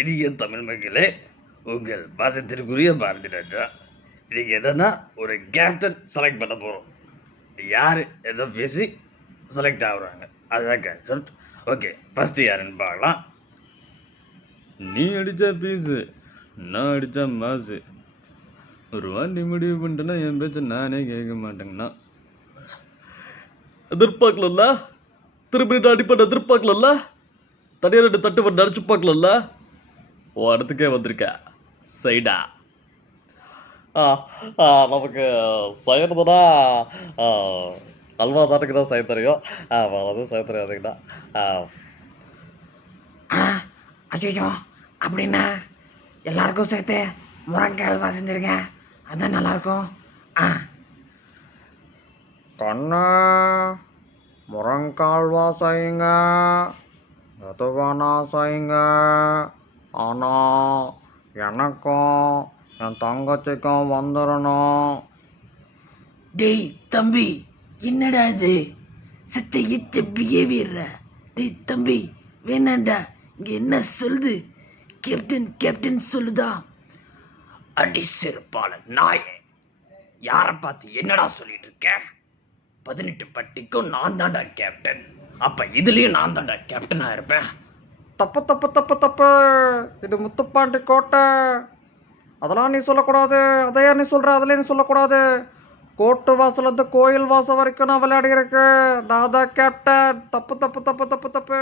இனிய தமிழ் மக்களே, உங்கள் பாசத்திற்குரிய பாரதி ராஜா. இன்னைக்கு எதனா ஒரு கேப்டன் செலக்ட் பண்ண போகிறோம். யார் எதோ பேசி செலக்ட் ஆகுறாங்க, அதுதான் கான்செப்ட். ஓகே, ஃபஸ்ட்டு யாருன்னு பார்க்கலாம். நீ அடித்தா பீஸு, நான் அடித்தா மாசு. ஒரு வாண்டி முடிவு பண்ணிட்டேன்னா என் பேச்ச நானே கேட்க மாட்டேங்கண்ணா. எதிர்பார்க்கல, திருப்பி அடிப்பட எதிர்பார்க்கல, தனியாக 2 தட்டு பண்ணி அடிச்சு பார்க்கல. ஓ இடத்துக்கே வந்திருக்க சைடா. நமக்கு செய்யறதுனா அல்வா தாட்டுக்கு தான் செய்ய தெரியும். அது செய்ய தெரியாதுங்கண்ணா. அச்சோ, அப்படின்னா எல்லாருக்கும் சேர்த்து முருங்கைக்காய் அல்வா செஞ்சுருக்கேன், அதுதான் நல்லாயிருக்கும். கண்ணு முருங்கைக்காய் அல்வா செய்யுங்க, எது வேணா செய்யுங்க, ஆனால் எனக்கும் என் தங்கச்சிக்கும் வந்துடணும். டேய் தம்பி, என்னடா இது சச்ச இச்ச பிஹேவியர்? டேய் தம்பி, வேணாண்டா, இங்கே என்ன சொல்லுது? கேப்டன் கேப்டன் சொல்லுதா? அடி செருப்பால நாயே, யாரை பார்த்து என்னடா சொல்லிட்டு இருக்க? 18 பட்டிக்கும் நான் தான்டா கேப்டன். அப்ப இதுலயும் நான் தான்டா கேப்டனா இருப்பேன். தப்பு தப்பு தப்பு தப்பு, இது முத்துப்பாண்டி கோட்டை, அதெல்லாம் நீ சொல்லக்கூடாது. அதையா நீ சொல்ற? அதுல நீ சொல்லக்கூடாது. கோட்டு வாசல் கோயில் வாசல் வரைக்கும் நான் விளையாடி இருக்கேன். நான் தான் கேப்டன். தப்பு தப்பு தப்பு தப்பு தப்பு.